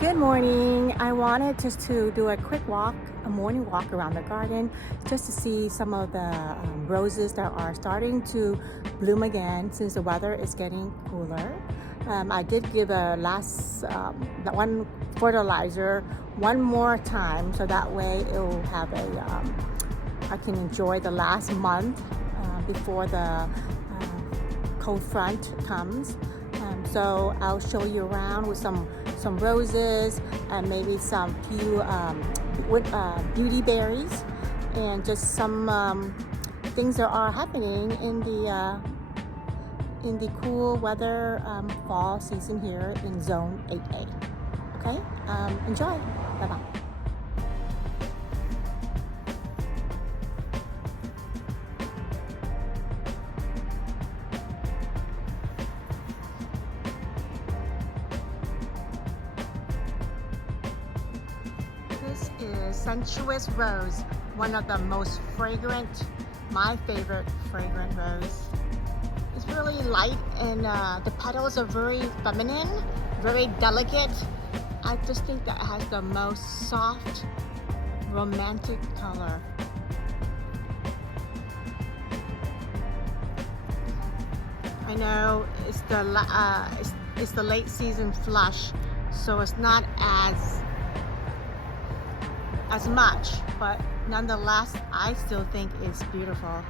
Good morning. I wanted just to do a quick walk, a morning walk around the garden, just to see some of the roses that are starting to bloom again since the weather is getting cooler. I did give a last that one fertilizer one more time, so that way it will have I can enjoy the last month before the cold front comes. So I'll show you around with some roses and maybe some few beauty berries and just some things that are happening in the cool weather fall season here in Zone 8A. Okay, enjoy. Bye bye. This is Sensuous Rose, one of the most fragrant, my favorite fragrant rose. It's really light and the petals are very feminine, very delicate. I just think that it has the most soft, romantic color. I know it's the late season flush, so it's not as much, but nonetheless, I still think it's beautiful.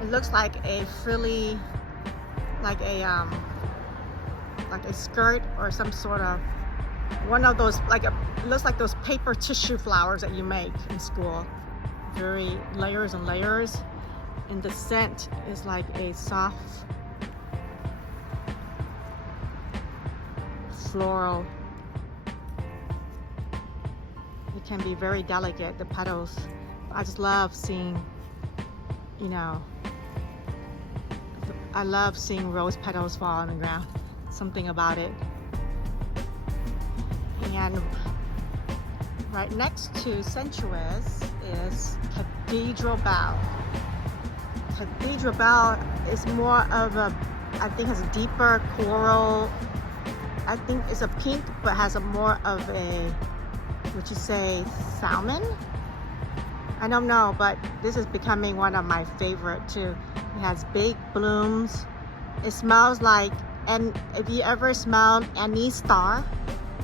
It looks like a frilly, like a skirt or some sort of one of those, it looks like those paper tissue flowers that you make in school. Very layers and layers, and the scent is like a soft floral. It can be very delicate, the petals. I just love seeing, I love seeing rose petals fall on the ground. Something about it. And right next to Sensuous is Cathedral Bell. Cathedral Bell is more of I think has a deeper coral. I think it's a pink, but has a more of a, would you say, salmon? I don't know, but this is becoming one of my favorite too. It has big blooms. It smells like, and if you ever smelled anise star,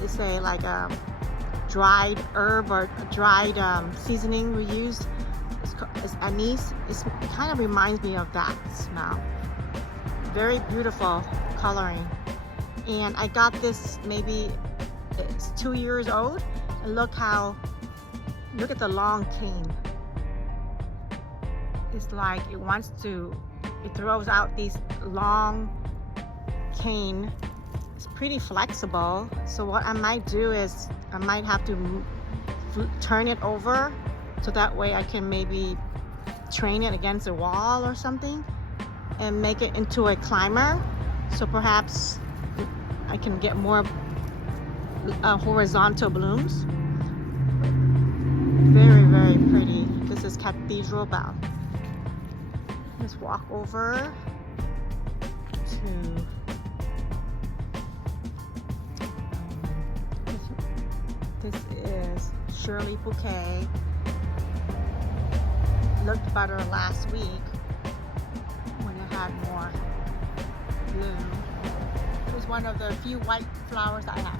it's like a dried herb or dried seasoning we use. It's anise. It kind of reminds me of that smell. Very beautiful coloring. And I got this, maybe it's 2 years old. And look at the long cane. It's like it throws out these long cane. It's pretty flexible. So what I might do is I might have to turn it over so that way I can maybe train it against a wall or something and make it into a climber. So perhaps I can get more horizontal blooms. Very, very pretty. This is Cathedral Bell. Let's walk over to this is Shirley Bouquet. Looked better last week when it had more bloom. It was one of the few white flowers I have.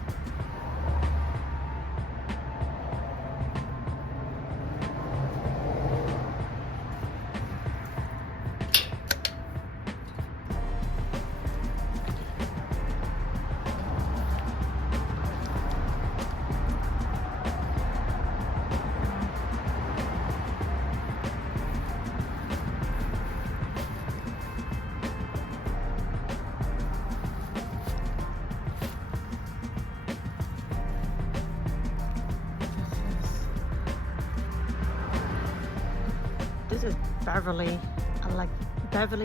This is Beverly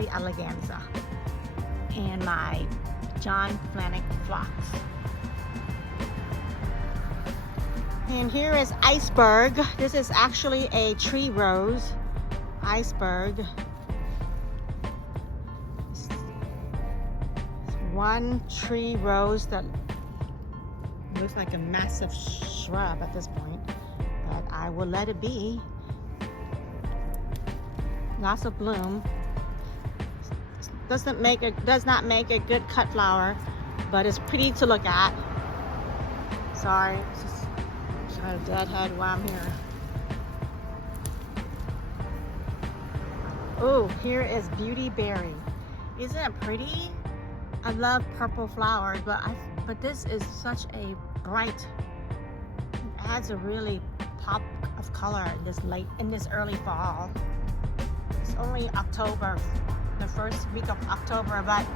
Eleganza and my John Flanagan phlox. And here is Iceberg. This is actually a tree rose. Iceberg. It's one tree rose that Looks like a massive shrub at this point, but I will let it be. Lots of bloom. Does not make a good cut flower, but it's pretty to look at. Sorry, just trying to deadhead while I'm here. Oh, here is Beauty Berry. Isn't it pretty? I love purple flowers, but this is such a bright, it adds a really pop of color in this early fall. It's only October, the first week of October, but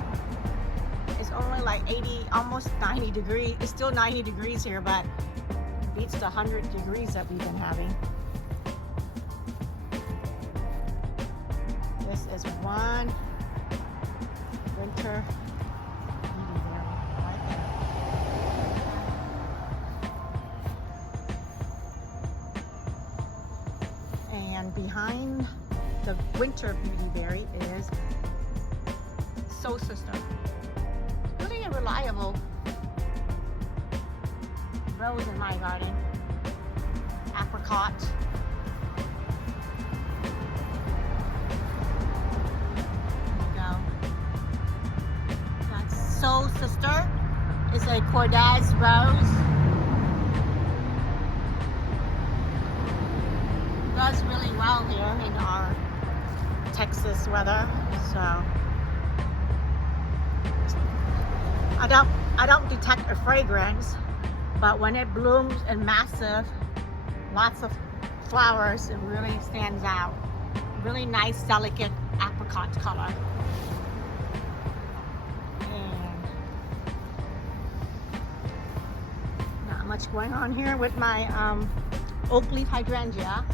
it's only like 80, almost 90 degrees. It's still 90 degrees here, but it beats the 100 degrees that we've been having. This is one winter beauty berry right there. And behind the winter beauty berry is Soul Sister. Really a reliable rose in my garden. Apricot. Soul Sister is a Cortez rose. Does really well here in our Texas weather. So I don't detect a fragrance, but when it blooms in massive, lots of flowers, it really stands out. Really nice, delicate apricot color. Much going on here with my oak leaf hydrangea.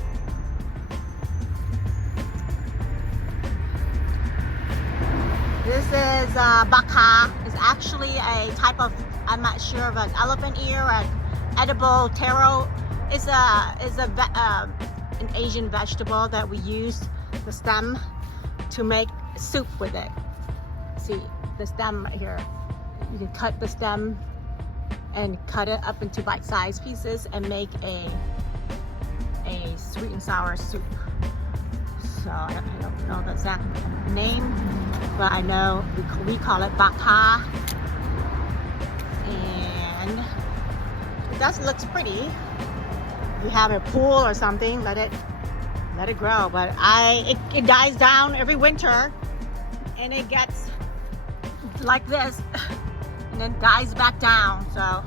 This is Baka. It's actually a type of, I'm not sure of an elephant ear or an edible taro. It's an Asian vegetable that we use the stem to make soup with it. See the stem right here. You can cut the stem and cut it up into bite-sized pieces and make a sweet and sour soup. So I don't know the exact name, but I know we call it baka, and it does look pretty. If you have a pool or something, let it grow. But it dies down every winter, and it gets like this. And then dies back down, so.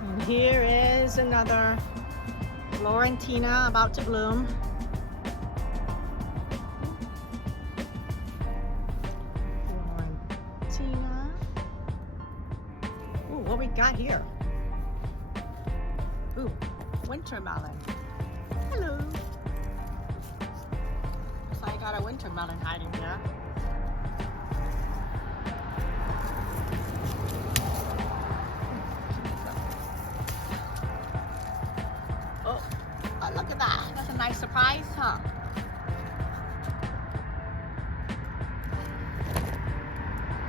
And here is another Florentina about to bloom. Florentina. Ooh, what we got here? Ooh, winter melon. Hello. I got a winter melon hiding here. Oh, look at that. That's a nice surprise, huh?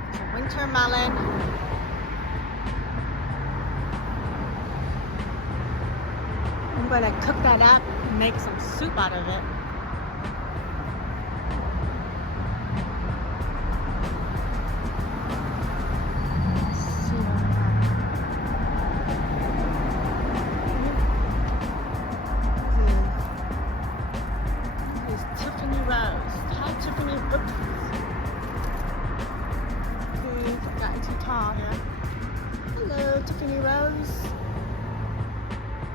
It's a winter melon. I'm gonna cook that up and make some soup out of it. Hello, Tiffany Rose.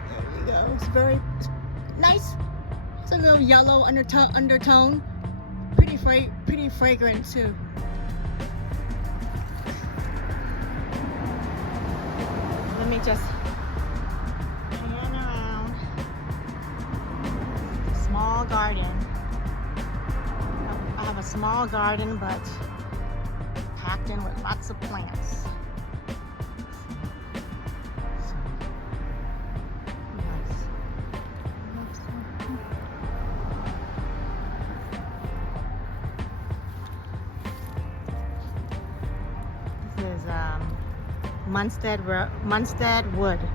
There you go. It's very nice. It's a little yellow undertone. Pretty fragrant too. Let me just pan around. Small garden. I have a small garden, but packed in with lots of plants. Munstead Wood